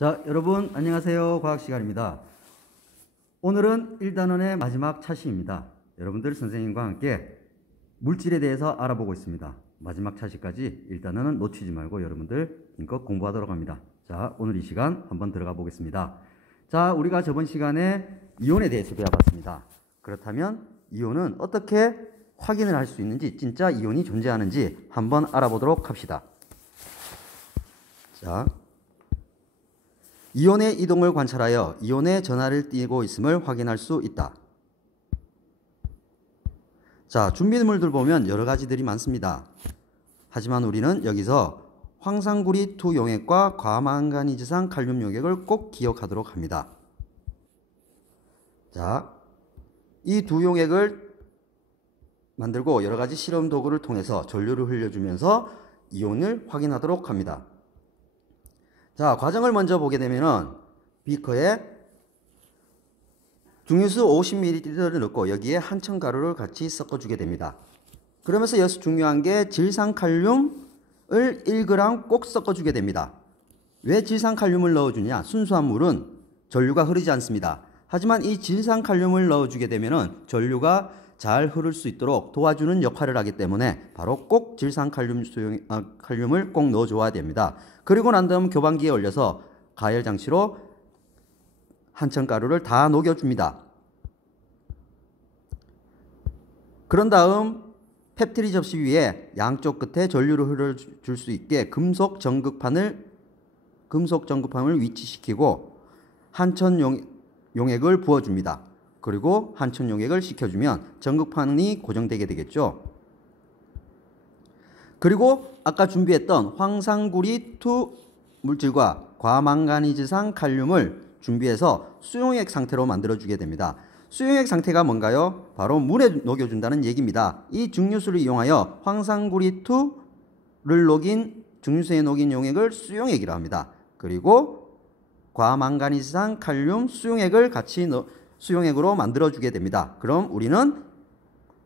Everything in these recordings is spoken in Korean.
자, 여러분 안녕하세요. 과학 시간입니다. 오늘은 1단원의 마지막 차시입니다. 여러분들 선생님과 함께 물질에 대해서 알아보고 있습니다. 마지막 차시까지 1단원은 놓치지 말고 여러분들 힘껏 공부하도록 합니다. 자, 오늘 이 시간 한번 들어가 보겠습니다. 자, 우리가 저번 시간에 이온에 대해서 배워봤습니다. 그렇다면 이온은 어떻게 확인을 할 수 있는지, 진짜 이온이 존재하는지 한번 알아보도록 합시다. 자, 이온의 이동을 관찰하여 이온의 전하를 띠고 있음을 확인할 수 있다. 자, 준비물들 보면 여러 가지들이 많습니다. 하지만 우리는 여기서 황산구리 2 용액과 과망가니즈산 칼륨 용액을 꼭 기억하도록 합니다. 자, 이 두 용액을 만들고 여러 가지 실험 도구를 통해서 전류를 흘려주면서 이온을 확인하도록 합니다. 자, 과정을 먼저 보게 되면은 비커에 중류수 50ml를 넣고 여기에 한천가루를 같이 섞어주게 됩니다. 그러면서 여기서 중요한 게 질산칼륨을 1g 꼭 섞어주게 됩니다. 왜 질산칼륨을 넣어주냐? 순수한 물은 전류가 흐르지 않습니다. 하지만 이 질산칼륨을 넣어주게 되면은 전류가 잘 흐를 수 있도록 도와주는 역할을 하기 때문에 바로 꼭 칼륨을 꼭 넣어줘야 됩니다. 그리고 난 다음 교반기에 올려서 가열 장치로 한천가루를 다 녹여줍니다. 그런 다음 펩티리 접시 위에 양쪽 끝에 전류를 흘려줄 수 있게 금속 전극판을 위치시키고 한천 용액을 부어줍니다. 그리고 한천 용액을 식혀주면 전극판이 고정되게 되겠죠. 그리고 아까 준비했던 황산구리 2 물질과 과망가니즈산 칼륨을 준비해서 수용액 상태로 만들어주게 됩니다. 수용액 상태가 뭔가요? 바로 물에 녹여준다는 얘기입니다. 이 증류수를 이용하여 황산구리 2를 녹인 증류수에 녹인 용액을 수용액이라 합니다. 그리고 과망가니즈산 칼륨 수용액을 같이 수용액으로 만들어주게 됩니다. 그럼 우리는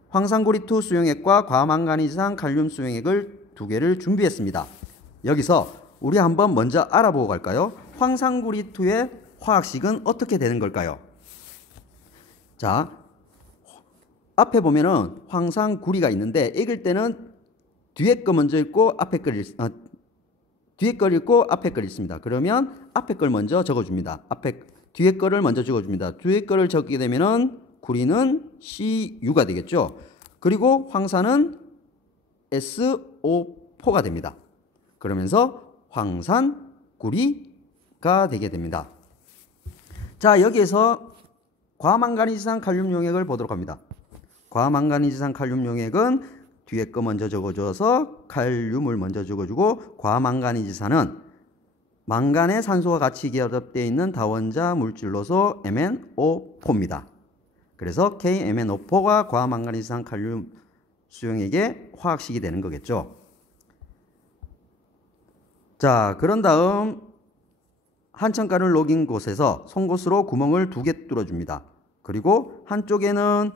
황산구리 2 수용액과 과망가니즈산 칼륨 수용액을 두 개를 준비했습니다. 여기서 우리 한번 먼저 알아보고 갈까요? 황산구리 2의 화학식은 어떻게 되는 걸까요? 자, 앞에 보면은 황산구리가 있는데 읽을 때는 뒤에 거 먼저 읽고 앞에 뒤에 걸 읽고 앞에 걸 읽습니다. 그러면 앞에 걸 먼저 적어줍니다. 뒤에 거를 먼저 적어줍니다. 뒤에 거를 적게 되면은 구리는 CU가 되겠죠. 그리고 황산은 SO4가 됩니다. 그러면서 황산구리가 되게 됩니다. 자, 여기에서 과망가니즈산 칼륨 용액을 보도록 합니다. 과망가니즈산 칼륨 용액은 뒤에 거 먼저 적어줘서 칼륨을 먼저 적어주고, 과망가니즈산은 망간의 산소와 같이 결합되어 있는 다원자 물질로서 MnO4입니다. 그래서 KMnO4가 과망가니즈산 칼륨 수용액의 화학식이 되는 거겠죠. 자, 그런 다음 한천가루를 녹인 곳에서 송곳으로 구멍을 2개 뚫어줍니다. 그리고 한쪽에는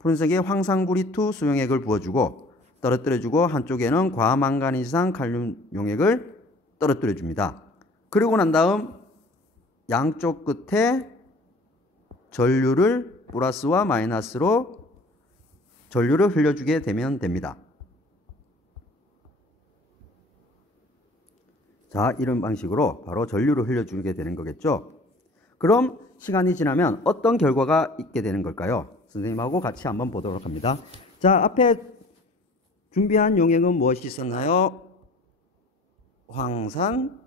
푸른색의 황산구리 2 수용액을 부어주고 떨어뜨려주고, 한쪽에는 과망가니즈산 칼륨 용액을 떨어뜨려줍니다. 그리고 난 다음 양쪽 끝에 전류를 플러스와 마이너스로 전류를 흘려주게 되면 됩니다. 자, 이런 방식으로 바로 전류를 흘려주게 되는 거겠죠. 그럼 시간이 지나면 어떤 결과가 있게 되는 걸까요? 선생님하고 같이 한번 보도록 합니다. 자, 앞에 준비한 용액은 무엇이 있었나요? 황산구리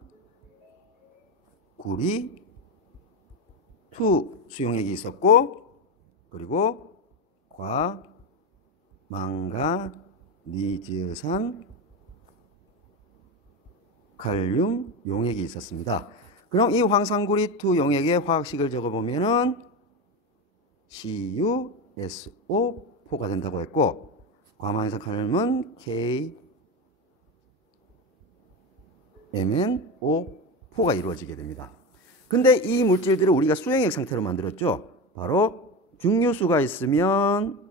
2 수용액이 있었고, 그리고 과망가니즈산 칼륨 용액이 있었습니다. 그럼 이 황산구리 2 용액의 화학식을 적어보면은 CuSO4가 된다고 했고, 과망가니즈산 칼륨은 KMnO4가 이루어지게 됩니다. 근데 이 물질들을 우리가 수용액 상태로 만들었죠. 바로 증류수가 있으면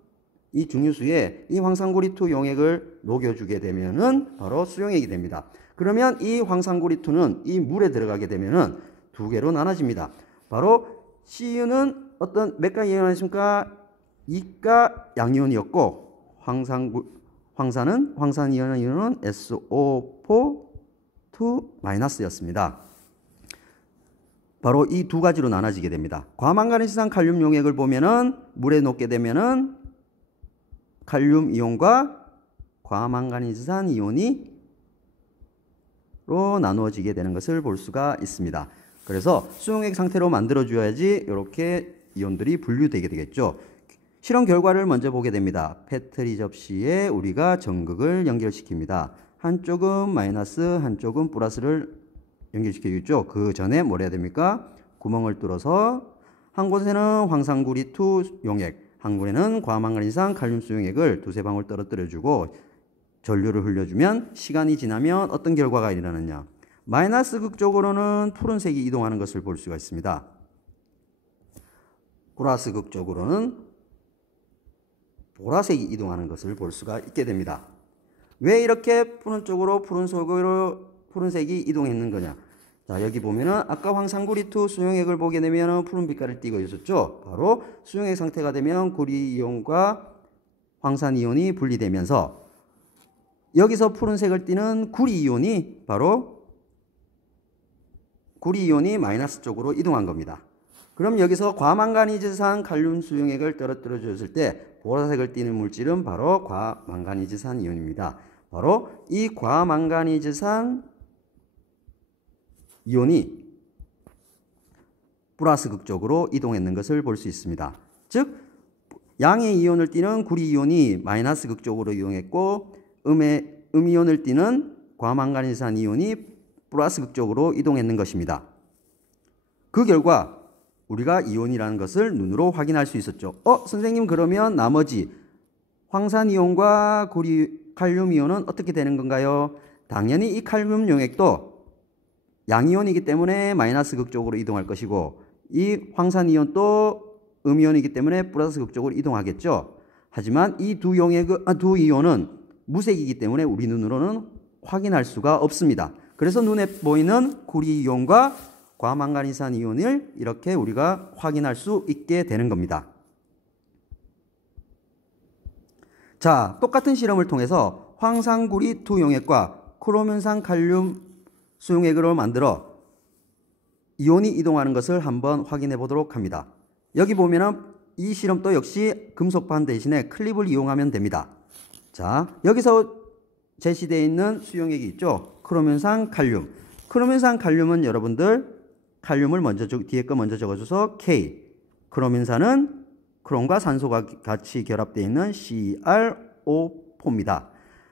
이 증류수에 이 황산구리 2 용액을 녹여주게 되면은 바로 수용액이 됩니다. 그러면 이 황산구리 2는 이 물에 들어가게 되면은 두 개로 나눠집니다. 바로 CU는 어떤 몇 가 이온이었습니까? 2가 양이온이었고 황산이온은 SO4 2-였습니다. 바로 이 두 가지로 나눠지게 됩니다. 과망간이지산 칼륨 용액을 보면은 물에 녹게 되면은 칼륨 이온과 과망간이지산 이온이 로 나누어지게 되는 것을 볼 수가 있습니다. 그래서 수용액 상태로 만들어 줘야지 이렇게 이온들이 분류되게 되겠죠. 실험 결과를 먼저 보게 됩니다. 페트리 접시에 우리가 전극을 연결시킵니다. 한쪽은 마이너스, 한쪽은 플러스를 연결시키겠죠. 그 전에 뭘 해야 됩니까? 구멍을 뚫어서 한 곳에는 황산구리 2 용액, 한 곳에는 과망간이지산 칼륨 수용액을 두세 방울 떨어뜨려 주고 전류를 흘려주면 시간이 지나면 어떤 결과가 일어나느냐. 마이너스 극 쪽으로는 푸른색이 이동하는 것을 볼 수가 있습니다. 플러스 극 쪽으로는 보라색이 이동하는 것을 볼 수가 있게 됩니다. 왜 이렇게 푸른 쪽으로 푸른색이 이동했는 거냐. 자, 여기 보면은 아까 황산구리2 수용액을 보게 되면 푸른 빛깔을 띠고 있었죠. 바로 수용액 상태가 되면 구리이온과 황산이온이 분리되면서 여기서 푸른색을 띠는 구리이온이 바로 구리이온이 마이너스 쪽으로 이동한 겁니다. 그럼 여기서 과망간이지산 칼륨 수용액을 떨어뜨려 줬을 때 보라색을 띠는 물질은 바로 과망간이지산 이온입니다. 바로 이 과망간이지산 이온이 플러스 극 쪽으로 이동했는 것을 볼 수 있습니다. 즉 양의 이온을 띠는 구리이온이 마이너스 극 쪽으로 이동했고 음이온을 띠는 과망간이지산 이온이 플러스 극 쪽으로 이동했는 것입니다. 그 결과 우리가 이온이라는 것을 눈으로 확인할 수 있었죠. 선생님 그러면 나머지 황산이온과 칼륨이온은 어떻게 되는 건가요? 당연히 이 칼륨 용액도 양이온이기 때문에 마이너스 극 쪽으로 이동할 것이고 이 황산이온도 음이온이기 때문에 플러스 극 쪽으로 이동하겠죠. 하지만 이 두 이온은 무색이기 때문에 우리 눈으로는 확인할 수가 없습니다. 그래서 눈에 보이는 구리이온과 과망간이지산 이온을 이렇게 우리가 확인할 수 있게 되는 겁니다. 자, 똑같은 실험을 통해서 황산구리 2 용액과 크로면산 칼륨 수용액으로 만들어 이온이 이동하는 것을 한번 확인해 보도록 합니다. 여기 보면은 이 실험도 역시 금속판 대신에 클립을 이용하면 됩니다. 자, 여기서 제시되어 있는 수용액이 있죠. 크로면산 칼륨. 크로면산 칼륨은 여러분들 칼륨을 뒤에 거 먼저 적어줘서 K. 크로면산은 크롬과 산소가 같이 결합되어 있는 CrO4입니다.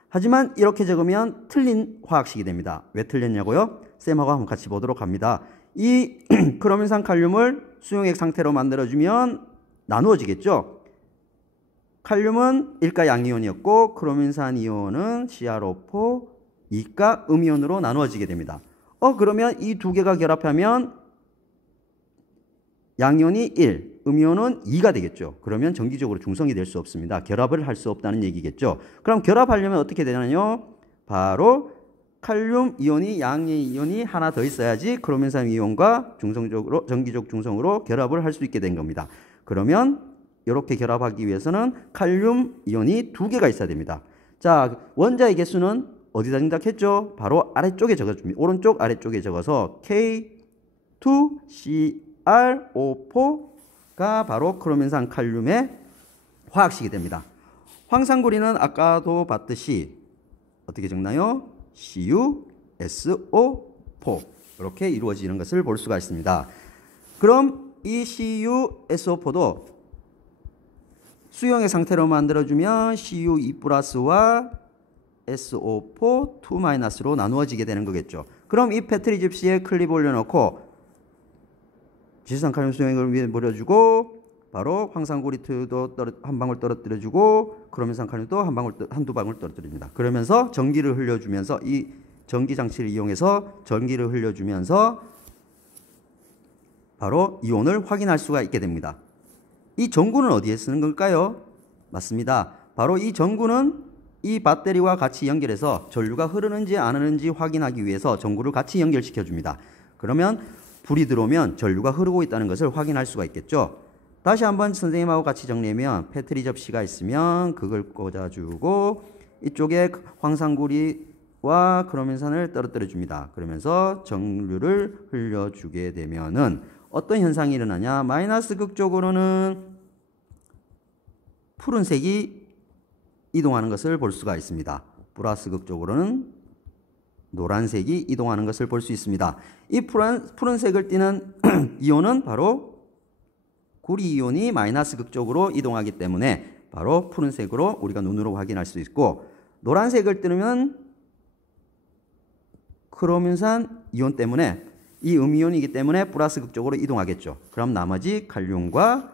하지만 이렇게 적으면 틀린 화학식이 됩니다. 왜 틀렸냐고요? 쌤하고 한번 같이 보도록 합니다. 이 크로면산 칼륨을 수용액 상태로 만들어주면 나누어지겠죠. 칼륨은 1가 양이온이었고 크로면산 이온은 CrO4 2가 음이온으로 나누어지게 됩니다. 그러면 이 두 개가 결합하면 양이온이 1, 음이온은 2가 되겠죠. 그러면 정기적으로 중성이 될 수 없습니다. 결합을 할 수 없다는 얘기겠죠. 그럼 결합하려면 어떻게 되나요? 바로 칼륨 이온이 양의 이온이 하나 더 있어야지 크로면산 이온과 정기적 중성으로 결합을 할 수 있게 된 겁니다. 그러면 이렇게 결합하기 위해서는 칼륨 이온이 2개가 있어야 됩니다. 자, 원자의 개수는 어디다 생각했죠? 바로 아래쪽에 적어줍니다. 오른쪽 아래쪽에 적어서 K2CrO4가 바로 크로면산 칼륨의 화학식이 됩니다. 황산구리는 아까도 봤듯이 어떻게 적나요? CuSO4 이렇게 이루어지는 것을 볼 수가 있습니다. 그럼 이 CuSO4도 수용액 상태로 만들어주면 Cu2+와 SO4 2-로 나누어지게 되는 거겠죠. 그럼 이 페트리 접시에 클립 올려놓고 지수산 칼륨 수용액을 위에 버려주고 바로 황산구리2도 한 방울 떨어뜨려주고 크로면산 칼륨도 한두 방울 떨어뜨립니다. 그러면서 전기를 흘려주면서 이 전기 장치를 이용해서 전기를 흘려주면서 바로 이온을 확인할 수가 있게 됩니다. 이 전구는 어디에 쓰는 걸까요? 맞습니다. 바로 이 전구는 이 배터리와 같이 연결해서 전류가 흐르는지 안 흐르는지 확인하기 위해서 전구를 같이 연결시켜 줍니다. 그러면 불이 들어오면 전류가 흐르고 있다는 것을 확인할 수가 있겠죠. 다시 한번 선생님하고 같이 정리하면 페트리 접시가 있으면 그걸 꽂아주고 이쪽에 황산구리와 크로민산을 떨어뜨려 줍니다. 그러면서 전류를 흘려주게 되면은 어떤 현상이 일어나냐? 마이너스 극쪽으로는 푸른색이 이동하는 것을 볼 수가 있습니다. 플러스 극쪽으로는 노란색이 이동하는 것을 볼 수 있습니다. 이 푸른색을 띠는 이온은 바로 구리 이온이 마이너스 극쪽으로 이동하기 때문에 바로 푸른색으로 우리가 눈으로 확인할 수 있고, 노란색을 띠면 크로민산 이온 때문에 이 음이온이기 때문에 플러스 극쪽으로 이동하겠죠. 그럼 나머지 칼륨과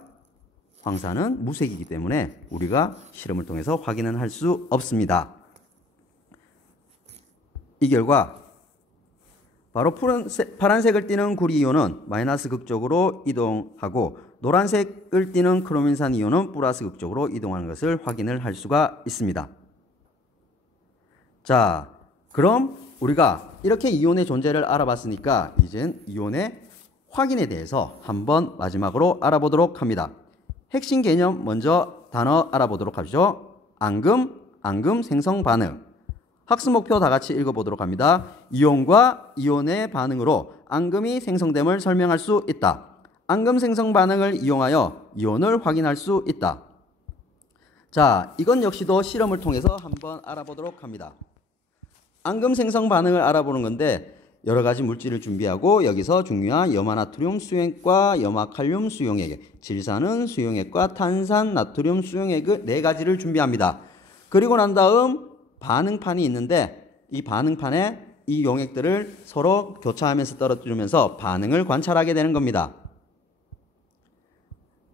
황산은 무색이기 때문에 우리가 실험을 통해서 확인은 할 수 없습니다. 이 결과 바로 파란색을 띠는 구리 이온은 마이너스 극쪽으로 이동하고 노란색을 띠는 크로민산 이온은 플러스 극쪽으로 이동하는 것을 확인을 할 수가 있습니다. 자, 그럼 우리가 이렇게 이온의 존재를 알아봤으니까 이젠 이온의 확인에 대해서 한번 마지막으로 알아보도록 합니다. 핵심 개념 먼저 단어 알아보도록 하죠. 앙금 생성 반응. 학습 목표 다 같이 읽어보도록 합니다. 이온과 이온의 반응으로 앙금이 생성됨을 설명할 수 있다. 앙금 생성 반응을 이용하여 이온을 확인할 수 있다. 자, 이건 역시도 실험을 통해서 한번 알아보도록 합니다. 앙금 생성 반응을 알아보는 건데 여러 가지 물질을 준비하고 여기서 중요한 염화나트륨 수용액과 염화칼륨 수용액, 질산은 수용액과 탄산 나트륨 수용액 네 가지를 준비합니다. 그리고 난 다음 반응판이 있는데 이 반응판에 이 용액들을 서로 교차하면서 떨어뜨리면서 반응을 관찰하게 되는 겁니다.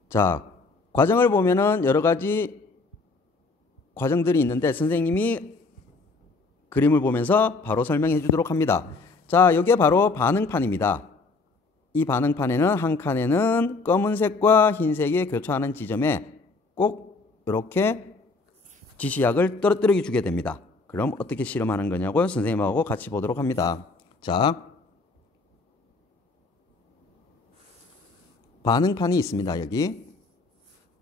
자, 과정을 보면은 여러 가지 과정들이 있는데 선생님이 그림을 보면서 바로 설명해 주도록 합니다. 자, 여기에 바로 반응판입니다. 이 반응판에는 한 칸에는 검은색과 흰색이 교차하는 지점에 꼭 이렇게 지시약을 떨어뜨려 주게 됩니다. 그럼 어떻게 실험하는 거냐고 선생님하고 같이 보도록 합니다. 자, 반응판이 있습니다. 여기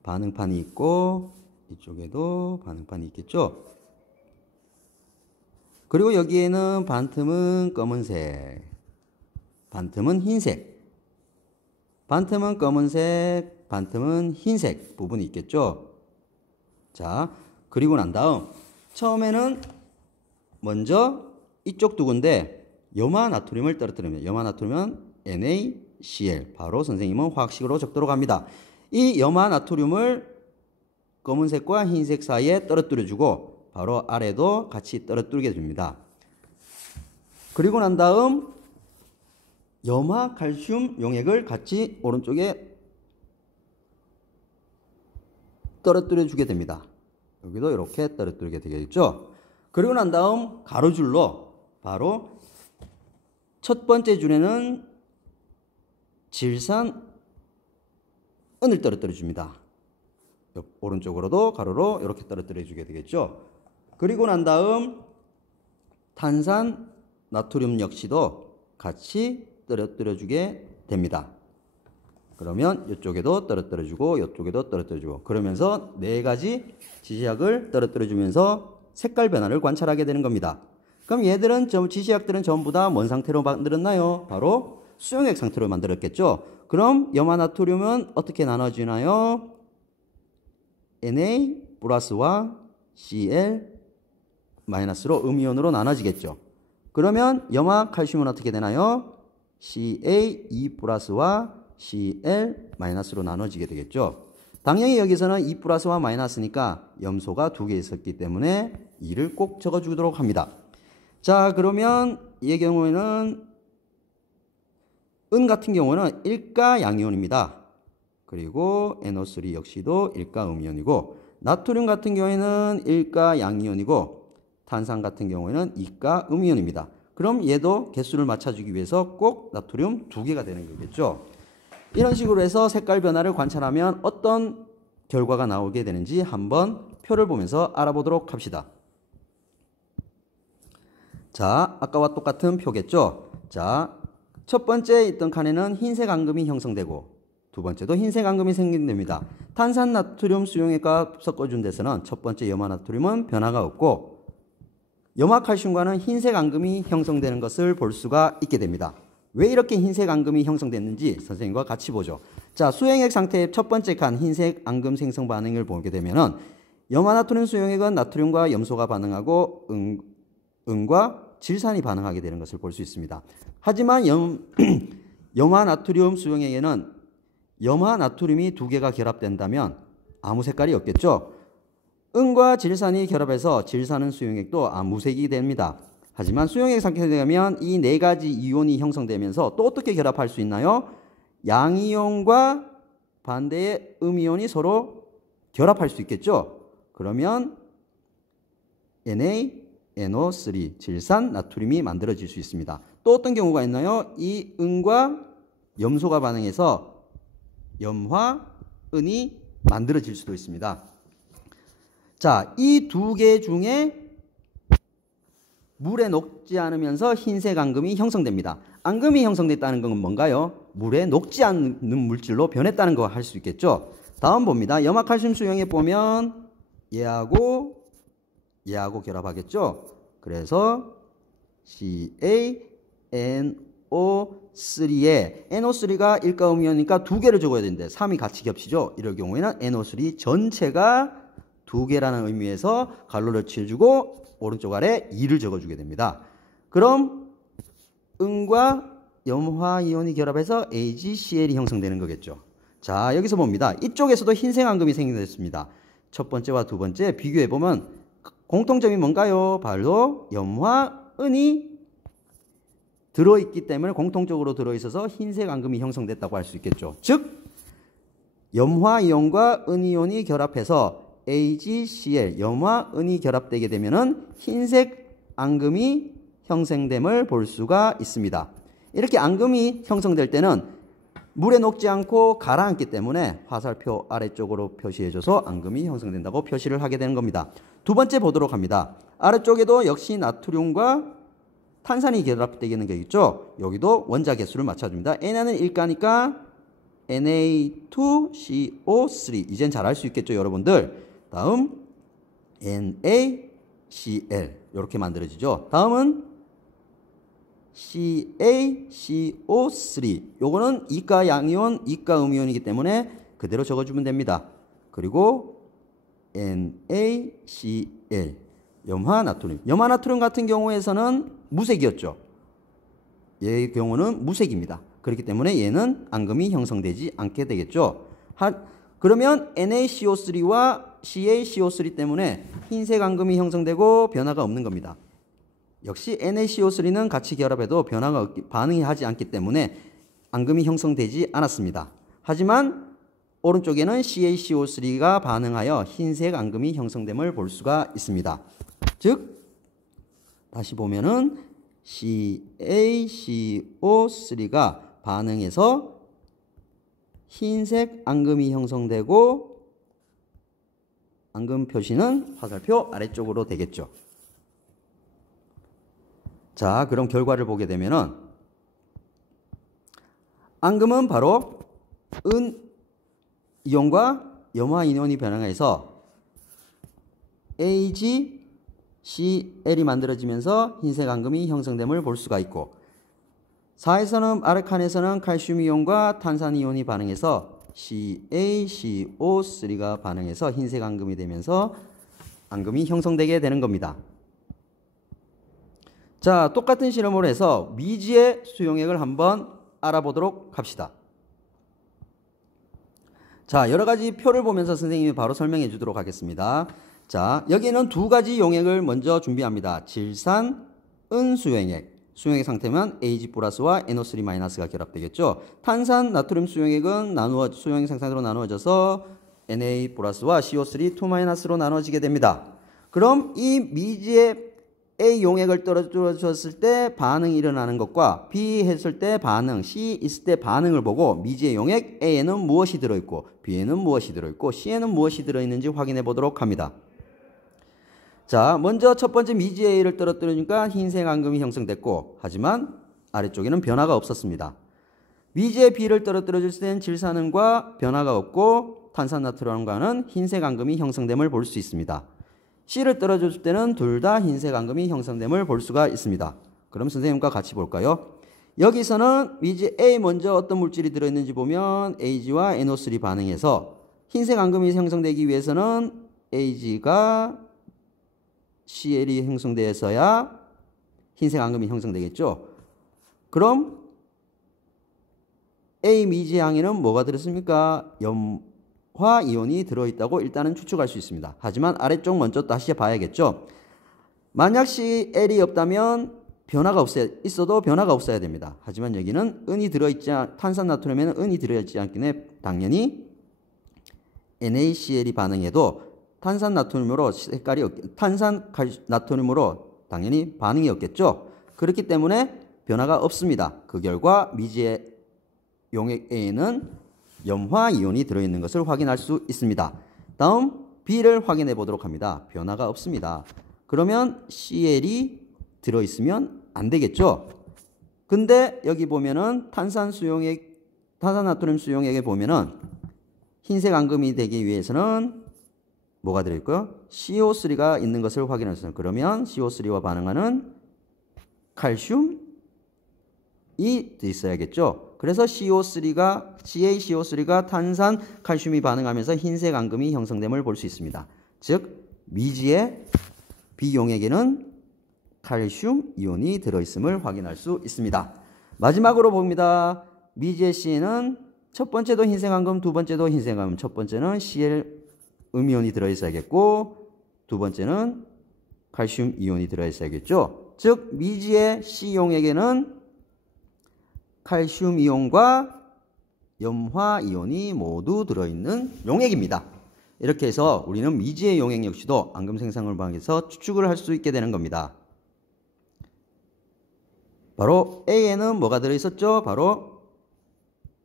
반응판이 있고 이쪽에도 반응판이 있겠죠. 그리고 여기에는 반틈은 검은색, 반틈은 흰색, 반틈은 검은색, 반틈은 흰색 부분이 있겠죠. 자, 그리고 난 다음 처음에는 먼저 이쪽 두 군데 염화나트륨을 떨어뜨립니다. 염화나트륨은 NaCl, 바로 선생님은 화학식으로 적도록 합니다. 이 염화나트륨을 검은색과 흰색 사이에 떨어뜨려주고 바로 아래도 같이 떨어뜨리게 됩니다. 그리고 난 다음 염화칼슘 용액을 같이 오른쪽에 떨어뜨려 주게 됩니다. 여기도 이렇게 떨어뜨리게 되겠죠. 그리고 난 다음 가로줄로 바로 첫 번째 줄에는 질산은을 떨어뜨려 줍니다. 오른쪽으로도 가로로 이렇게 떨어뜨려 주게 되겠죠. 그리고 난 다음 탄산 나트륨 역시도 같이 떨어뜨려 주게 됩니다. 그러면 이쪽에도 떨어뜨려 주고 이쪽에도 떨어뜨려 주고 그러면서 네 가지 지시약을 떨어뜨려 주면서 색깔 변화를 관찰하게 되는 겁니다. 그럼 얘들은 지시약들은 전부 다 뭔 상태로 만들었나요? 바로 수용액 상태로 만들었겠죠. 그럼 염화나트륨은 어떻게 나눠지나요? Na 플러스와 Cl 마이너스로 음이온으로 나눠지겠죠. 그러면 염화칼슘은 어떻게 되나요? Ca2 플러스와 Cl 마이너스로 나눠지게 되겠죠. 당연히 여기서는 2 플러스와 마이너스니까 염소가 두 개 있었기 때문에 2를 꼭 적어주도록 합니다. 자, 그러면 이 경우에는 은 같은 경우는 일가 양이온입니다. 그리고 NO3 역시도 일가 음이온이고 나트륨 같은 경우에는 일가 양이온이고 탄산 같은 경우에는 이가 음이온입니다. 그럼 얘도 개수를 맞춰주기 위해서 꼭 나트륨 두 개가 되는 거겠죠. 이런 식으로 해서 색깔 변화를 관찰하면 어떤 결과가 나오게 되는지 한번 표를 보면서 알아보도록 합시다. 자, 아까와 똑같은 표겠죠. 자, 첫 번째 있던 칸에는 흰색 앙금이 형성되고 두 번째도 흰색 앙금이 생긴답니다. 탄산나트륨 수용액과 섞어준 데서는 첫 번째 염화나트륨은 변화가 없고 염화칼슘과는 흰색 앙금이 형성되는 것을 볼 수가 있게 됩니다. 왜 이렇게 흰색 앙금이 형성됐는지 선생님과 같이 보죠. 자, 수용액 상태의 첫 번째 칸 흰색 앙금 생성 반응을 보게 되면은 염화나트륨 수용액은 나트륨과 염소가 반응하고 은과 질산이 반응하게 되는 것을 볼 수 있습니다. 하지만 염화나트륨 수용액에는 염화나트륨이 두 개가 결합된다면 아무 색깔이 없겠죠. 은과 질산이 결합해서 질산은 수용액도 무색이 됩니다. 하지만 수용액 상태가 되면 이 네 가지 이온이 형성되면서 또 어떻게 결합할 수 있나요? 양이온과 반대의 음이온이 서로 결합할 수 있겠죠. 그러면 NaNO3 질산 나트륨이 만들어질 수 있습니다. 또 어떤 경우가 있나요? 이 은과 염소가 반응해서 염화은이 만들어질 수도 있습니다. 자, 이 두 개 중에 물에 녹지 않으면서 흰색 앙금이 형성됩니다. 앙금이 형성됐다는 건 뭔가요? 물에 녹지 않는 물질로 변했다는 거 할 수 있겠죠. 다음 봅니다. 염화칼슘 수용액 보면 얘하고 결합하겠죠. 그래서 CaNO3에 NO3가 일가음이오니까 두 개를 적어야 되는데 3이 같이 겹치죠. 이럴 경우에는 NO3 전체가 두 개라는 의미에서 가로를 칠해주고 오른쪽 아래 2를 적어주게 됩니다. 그럼 은과 염화이온이 결합해서 AgCl이 형성되는 거겠죠. 자, 여기서 봅니다. 이쪽에서도 흰색 앙금이 생겼습니다. 첫 번째와 두 번째 비교해보면 공통점이 뭔가요? 바로 염화은이 들어있기 때문에 공통적으로 들어있어서 흰색 앙금이 형성됐다고 할 수 있겠죠. 즉 염화이온과 은이온이 결합해서 AgCl, 염화은이 결합되게 되면은 흰색 앙금이 형성됨을 볼 수가 있습니다. 이렇게 앙금이 형성될 때는 물에 녹지 않고 가라앉기 때문에 화살표 아래쪽으로 표시해줘서 앙금이 형성된다고 표시를 하게 되는 겁니다. 두 번째 보도록 합니다. 아래쪽에도 역시 나트륨과 탄산이 결합되는 게 있죠. 여기도 원자 개수를 맞춰줍니다. N는 1가니까 Na2CO3 이젠 잘 알 수 있겠죠, 여러분들. 다음 NaCl 이렇게 만들어지죠. 다음은 CaCO3 요거는 이가 양이온, 이가 음이온이기 때문에 그대로 적어주면 됩니다. 그리고 NaCl 염화나트륨. 염화나트륨 같은 경우에서는 무색이었죠. 얘의 경우는 무색입니다. 그렇기 때문에 얘는 앙금이 형성되지 않게 되겠죠. 그러면 NaCO3와 CaCO3 때문에 흰색 앙금이 형성되고 변화가 없는 겁니다. 역시 NaCO3는 같이 결합해도 반응이 하지 않기 때문에 앙금이 형성되지 않았습니다. 하지만 오른쪽에는 CaCO3가 반응하여 흰색 앙금이 형성됨을 볼 수가 있습니다. 즉 다시 보면은 CaCO3가 반응해서 흰색 앙금이 형성되고 앙금 표시는 화살표 아래쪽으로 되겠죠. 자, 그럼 결과를 보게 되면은 앙금은 바로 은 이온과 염화 이온이 변화해서 AgCl이 만들어지면서 흰색 앙금이 형성됨을 볼 수가 있고 4에서는 아래 칸에서는 칼슘 이온과 탄산 이온이 반응해서 CaCO3가 반응해서 흰색 앙금이 되면서 앙금이 형성되게 되는 겁니다. 자, 똑같은 실험을 해서 미지의 수용액을 한번 알아보도록 합시다. 자, 여러 가지 표를 보면서 선생님이 바로 설명해 주도록 하겠습니다. 자, 여기는 두 가지 용액을 먼저 준비합니다. 질산, 은 수용액. 수용액 상태면 Ag+와 NO3-가 결합되겠죠. 탄산 나트륨 수용액은 수용액 상태로 나누어져서 Na+와 CO3 2-로 나눠지게 됩니다. 그럼 이 미지의 A 용액을 떨어졌을 때 반응이 일어나는 것과 B 했을 때 반응, C 있을 때 반응을 보고 미지의 용액 A에는 무엇이 들어있고 B에는 무엇이 들어있고 C에는 무엇이 들어있는지 확인해 보도록 합니다. 자, 먼저 첫 번째 미지 A를 떨어뜨리니까 흰색 앙금이 형성됐고 하지만 아래쪽에는 변화가 없었습니다. 미지의 B를 떨어뜨려 줄 때는 질산은과 변화가 없고 탄산나트륨과는 흰색 앙금이 형성됨을 볼 수 있습니다. C를 떨어져 줄 때는 둘 다 흰색 앙금이 형성됨을 볼 수가 있습니다. 그럼 선생님과 같이 볼까요? 여기서는 미지 A 먼저 어떤 물질이 들어있는지 보면 Ag와 NO3 반응해서 흰색 앙금이 형성되기 위해서는 Ag가 CL이 형성되어서야 흰색 앙금이 형성되겠죠. 그럼 A 미지항에는 뭐가 들었습니까? 염화 이온이 들어있다고 일단은 추측할 수 있습니다. 하지만 아래쪽 먼저 다시 봐야겠죠. 만약 CL이 없다면 변화가 있어도 변화가 없어야 됩니다. 하지만 여기는 은이 들어있지 탄산나트륨에는 은이 들어있지 않기 때문에 당연히 NaCl이 반응해도 탄산나트륨으로 탄산나트륨으로 당연히 반응이 없겠죠. 그렇기 때문에 변화가 없습니다. 그 결과 미지의 용액 A에는 염화 이온이 들어있는 것을 확인할 수 있습니다. 다음 B를 확인해 보도록 합니다. 변화가 없습니다. 그러면 CL이 들어있으면 안 되겠죠. 근데 여기 보면은 탄산나트륨 수용액에 보면은 흰색 앙금이 되기 위해서는 뭐가 들어있고요? CO3가 있는 것을 확인할 수 있습니다. 그러면 CO3와 반응하는 칼슘이 있어야겠죠. 그래서 CaCO3가 탄산 칼슘이 반응하면서 흰색 앙금이 형성됨을 볼 수 있습니다. 즉 미지의 B용액에는 칼슘 이온이 들어있음을 확인할 수 있습니다. 마지막으로 봅니다. 미지의 C에는 첫 번째도 흰색 앙금, 두 번째도 흰색 앙금. 첫 번째는 Cl 음이온이 들어있어야겠고 두 번째는 칼슘 이온이 들어있어야겠죠. 즉 미지의 C용액에는 칼슘 이온과 염화 이온이 모두 들어있는 용액입니다. 이렇게 해서 우리는 미지의 용액 역시도 앙금 생성을 방해해서 추측을 할 수 있게 되는 겁니다. 바로 A에는 뭐가 들어있었죠? 바로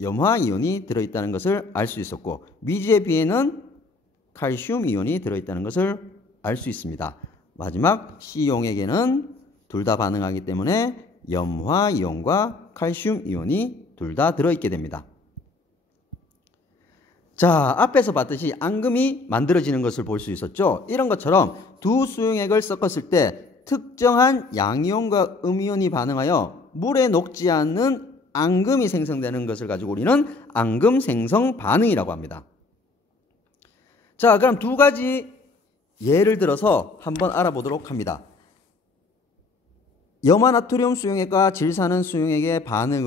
염화 이온이 들어있다는 것을 알 수 있었고 미지의 B에는 칼슘 이온이 들어있다는 것을 알 수 있습니다. 마지막 C용액에는 둘 다 반응하기 때문에 염화 이온과 칼슘 이온이 둘 다 들어있게 됩니다. 자, 앞에서 봤듯이 앙금이 만들어지는 것을 볼 수 있었죠. 이런 것처럼 두 수용액을 섞었을 때 특정한 양이온과 음이온이 반응하여 물에 녹지 않는 앙금이 생성되는 것을 가지고 우리는 앙금 생성 반응이라고 합니다. 자, 그럼 두 가지 예를 들어서 한번 알아보도록 합니다. 염화나트륨 수용액과 질산은 수용액의 반응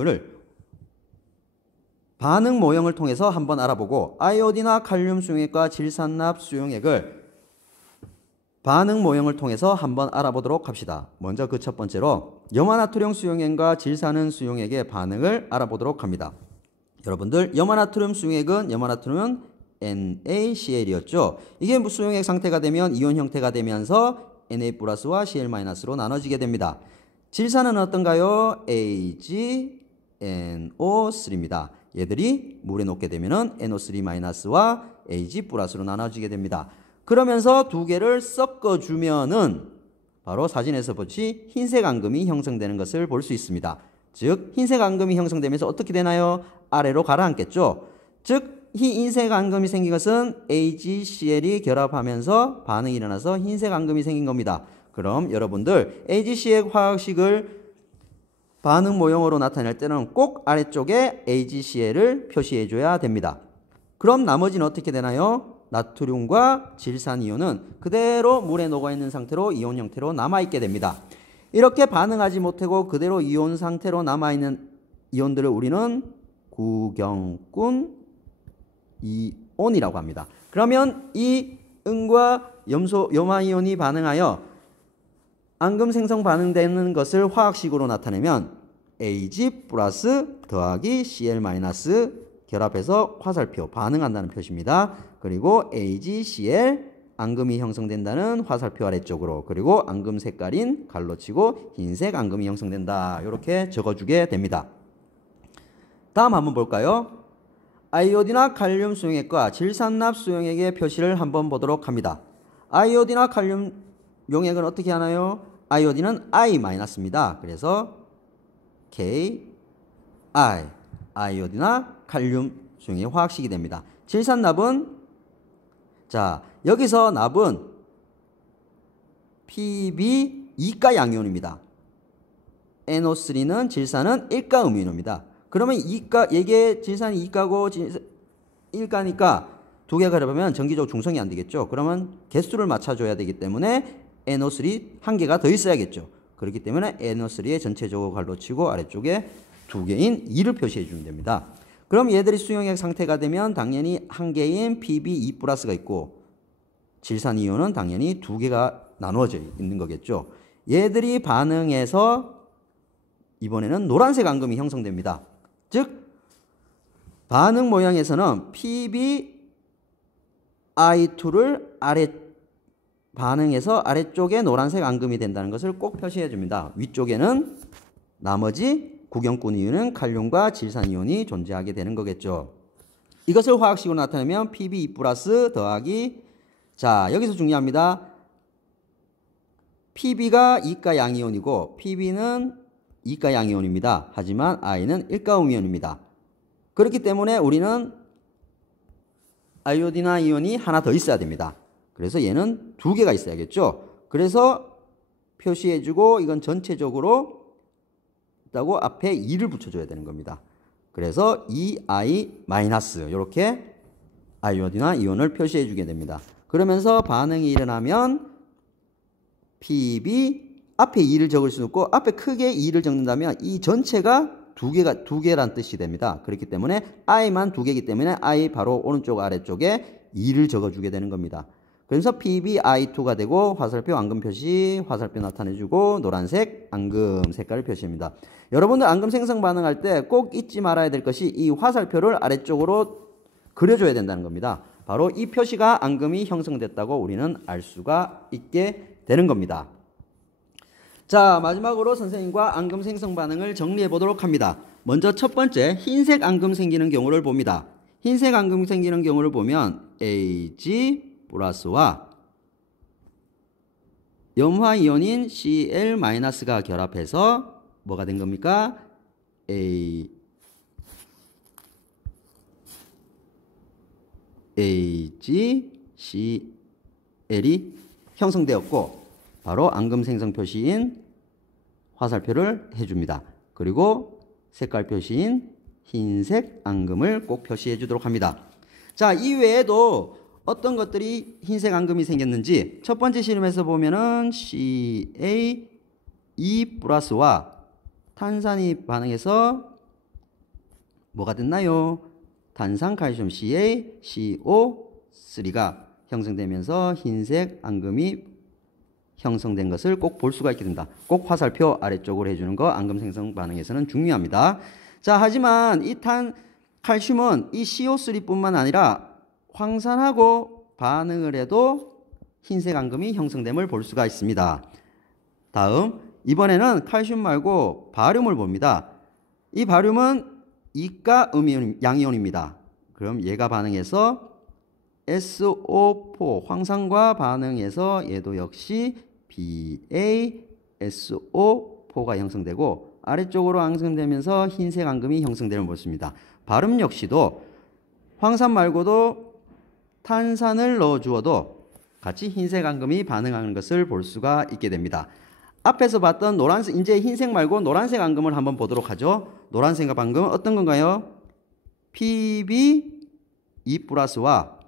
모형을 통해서 한번 알아보고 아이오딘과 칼륨 수용액과 질산납 수용액을 반응 모형을 통해서 한번 알아보도록 합시다. 먼저 그 첫 번째로 염화나트륨 수용액과 질산은 수용액의 반응을 알아보도록 합니다. 여러분들 염화나트륨 수용액은 염화나트륨은 NaCl이었죠. 이게 수용액 상태가 되면 이온 형태가 되면서 Na 플러스와 Cl 마이너스로 나눠지게 됩니다. 질산은 어떤가요? AgNO3입니다. 얘들이 물에 녹게 되면 NO3-와 Ag 플러스로 나눠지게 됩니다. 그러면서 두 개를 섞어주면은 바로 사진에서 보시 흰색 앙금이 형성되는 것을 볼 수 있습니다. 즉 흰색 앙금이 형성되면서 어떻게 되나요? 아래로 가라앉겠죠. 즉 흰색 앙금이 생긴 것은 AgCl이 결합하면서 반응이 일어나서 흰색 앙금이 생긴 겁니다. 그럼 여러분들 AgCl 화학식을 반응 모형으로 나타낼 때는 꼭 아래쪽에 AgCl을 표시해 줘야 됩니다. 그럼 나머지는 어떻게 되나요? 나트륨과 질산이온은 그대로 물에 녹아있는 상태로 이온 형태로 남아있게 됩니다. 이렇게 반응하지 못하고 그대로 이온 상태로 남아있는 이온들을 우리는 구경꾼 이온이라고 합니다. 그러면 이 은과 염화이온이 반응하여 앙금 생성 반응되는 것을 화학식으로 나타내면 Ag 플러스 더하기 Cl 마이너스 결합해서 화살표 반응한다는 표시입니다. 그리고 AgCl 앙금이 형성된다는 화살표 아래쪽으로 그리고 앙금 색깔인 갈로 치고 흰색 앙금이 형성된다. 이렇게 적어주게 됩니다. 다음 한번 볼까요? 아이오딘과 칼륨 수용액과 질산납 수용액의 표시를 한번 보도록 합니다. 아이오딘과 칼륨 용액은 어떻게 하나요? 아이오딘은 I-입니다. 그래서 K, 아이오딘화 칼륨 수용액 화학식이 됩니다. 질산납은 자 여기서 납은 Pb 2가 양이온입니다. NO3는 질산은 1가 음이온입니다. 그러면 2가 이게 질산이 2가고 1가니까 두 개가 그러면 전기적 중성이 안 되겠죠. 그러면 개수를 맞춰줘야 되기 때문에 NO3 한 개가 더 있어야겠죠. 그렇기 때문에 NO3에 전체적으로 갈로 치고 아래쪽에 두 개인 2를 표시해 주면 됩니다. 그럼 얘들이 수용액 상태가 되면 당연히 한 개인 Pb2 플러스가 있고 질산 이온은 당연히 두 개가 나누어져 있는 거겠죠. 얘들이 반응해서 이번에는 노란색 앙금이 형성됩니다. 즉 반응 모양에서는 PbI2를 반응해서 아래쪽에 노란색 앙금이 된다는 것을 꼭 표시해 줍니다. 위쪽에는 나머지 구경꾼 이온은 칼륨과 질산 이온이 존재하게 되는 거겠죠. 이것을 화학식으로 나타내면 Pb2 플러스 더하기 자 여기서 중요합니다. Pb가 2가 양이온이고 Pb는 2가 양이온입니다. 하지만 I는 1가 음이온입니다. 그렇기 때문에 우리는 아이오딘화 이온이 하나 더 있어야 됩니다. 그래서 얘는 두 개가 있어야겠죠. 그래서 표시해주고 이건 전체적으로 있다고 앞에 2를 붙여줘야 되는 겁니다. 그래서 2I- 이렇게 아이오딘화 이온을 표시해주게 됩니다. 그러면서 반응이 일어나면 Pb 앞에 2를 적을 수 있고 앞에 크게 2를 적는다면 이 전체가 두 개란 뜻이 됩니다. 그렇기 때문에 I만 두 개이기 때문에 I 바로 오른쪽 아래쪽에 2를 적어주게 되는 겁니다. 그래서 PbI2가 되고 화살표 앙금 표시 화살표 나타내주고 노란색 앙금 색깔을 표시합니다. 여러분들 앙금 생성 반응할 때 꼭 잊지 말아야 될 것이 이 화살표를 아래쪽으로 그려줘야 된다는 겁니다. 바로 이 표시가 앙금이 형성됐다고 우리는 알 수가 있게 되는 겁니다. 자 마지막으로 선생님과 앙금 생성 반응을 정리해 보도록 합니다. 먼저 첫 번째 흰색 앙금 생기는 경우를 봅니다. 흰색 앙금 생기는 경우를 보면 Ag 플러스와 염화이온인 Cl-가 결합해서 뭐가 된 겁니까? AgCl이 형성되었고 바로 앙금 생성 표시인 화살표를 해줍니다. 그리고 색깔 표시인 흰색 앙금을 꼭 표시해 주도록 합니다. 자, 이외에도 어떤 것들이 흰색 앙금이 생겼는지 첫 번째 실험에서 보면은 CA2 플러스와 탄산이 반응해서 뭐가 됐나요? 탄산칼슘 CaCO3가 형성되면서 흰색 앙금이 형성된 것을 꼭 볼 수가 있게 됩니다. 꼭 화살표 아래쪽으로 해주는 거 앙금 생성 반응에서는 중요합니다. 자, 하지만 이 칼슘은 이 CO3뿐만 아니라 황산하고 반응을 해도 흰색 앙금이 형성됨을 볼 수가 있습니다. 다음 이번에는 칼슘 말고 바륨을 봅니다. 이 바륨은 2가 양이온입니다. 그럼 얘가 반응해서 SO4 황산과 반응해서 얘도 역시 BaSO4가 형성되고 아래쪽으로 형성되면서 흰색 앙금이 형성됨을 보습니다. 바륨 역시도 황산 말고도 탄산을 넣어 주어도 같이 흰색 앙금이 반응하는 것을 볼 수가 있게 됩니다. 앞에서 봤던 노란색, 이제 흰색 말고 노란색 앙금을 한번 보도록 하죠. 노란색 앙금은 어떤 건가요? Pb2 플러스와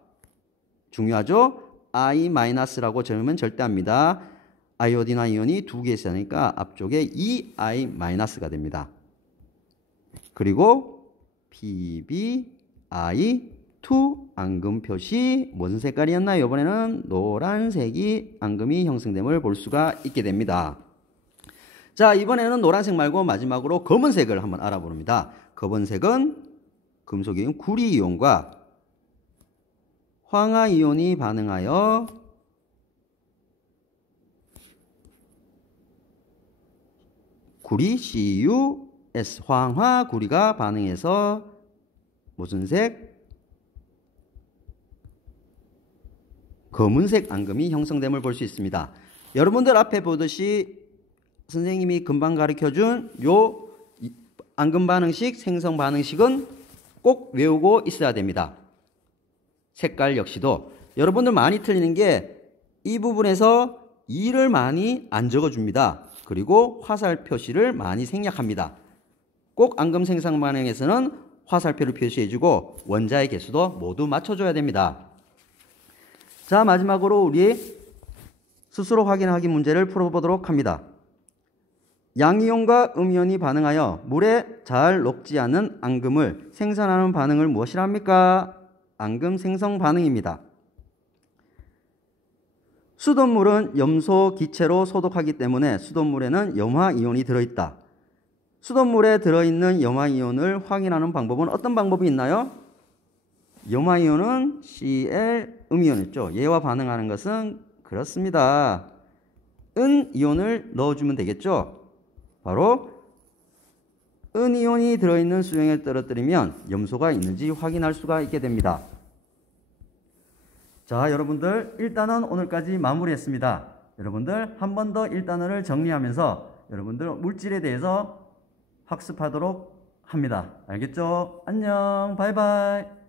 중요하죠? I-라고 적으면 절대 합니다. 아이오딘화 이온이 두 개 있으니까 앞쪽에 2I- 됩니다. 그리고 PbI2 앙금 표시 무슨 색깔이었나요? 이번에는 노란색이 앙금이 형성됨을 볼 수가 있게 됩니다. 자, 이번에는 노란색 말고 마지막으로 검은색을 한번 알아봅니다. 검은색은 금속이온 구리이온과 황화이온이 반응하여 구리 CuS 황화 구리가 반응해서 무슨 색? 검은색 앙금이 형성됨을 볼 수 있습니다. 여러분들 앞에 보듯이 선생님이 금방 가르쳐준 요 앙금 반응식, 생성 반응식은 꼭 외우고 있어야 됩니다. 색깔 역시도 여러분들 많이 틀리는 게 이 부분에서 2를 많이 안 적어줍니다. 그리고 화살 표시를 많이 생략합니다. 꼭 앙금 생성 반응에서는 화살표를 표시해주고 원자의 개수도 모두 맞춰줘야 됩니다. 자, 마지막으로 우리 스스로 확인하기 문제를 풀어보도록 합니다. 양이온과 음이온이 반응하여 물에 잘 녹지 않은 앙금을 생산하는 반응을 무엇이라 합니까? 앙금 생성 반응입니다. 수돗물은 염소 기체로 소독하기 때문에 수돗물에는 염화이온이 들어있다. 수돗물에 들어있는 염화이온을 확인하는 방법은 어떤 방법이 있나요? 염화이온은 Cl 음이온이었죠. 얘와 반응하는 것은 그렇습니다. 은이온을 넣어주면 되겠죠. 바로 은이온이 들어있는 수용액을 떨어뜨리면 염소가 있는지 확인할 수가 있게 됩니다. 자, 여러분들 일단은 오늘까지 마무리했습니다. 여러분들 한 번 더 1단원을 정리하면서 여러분들 물질에 대해서 학습하도록 합니다. 알겠죠? 안녕, 바이바이.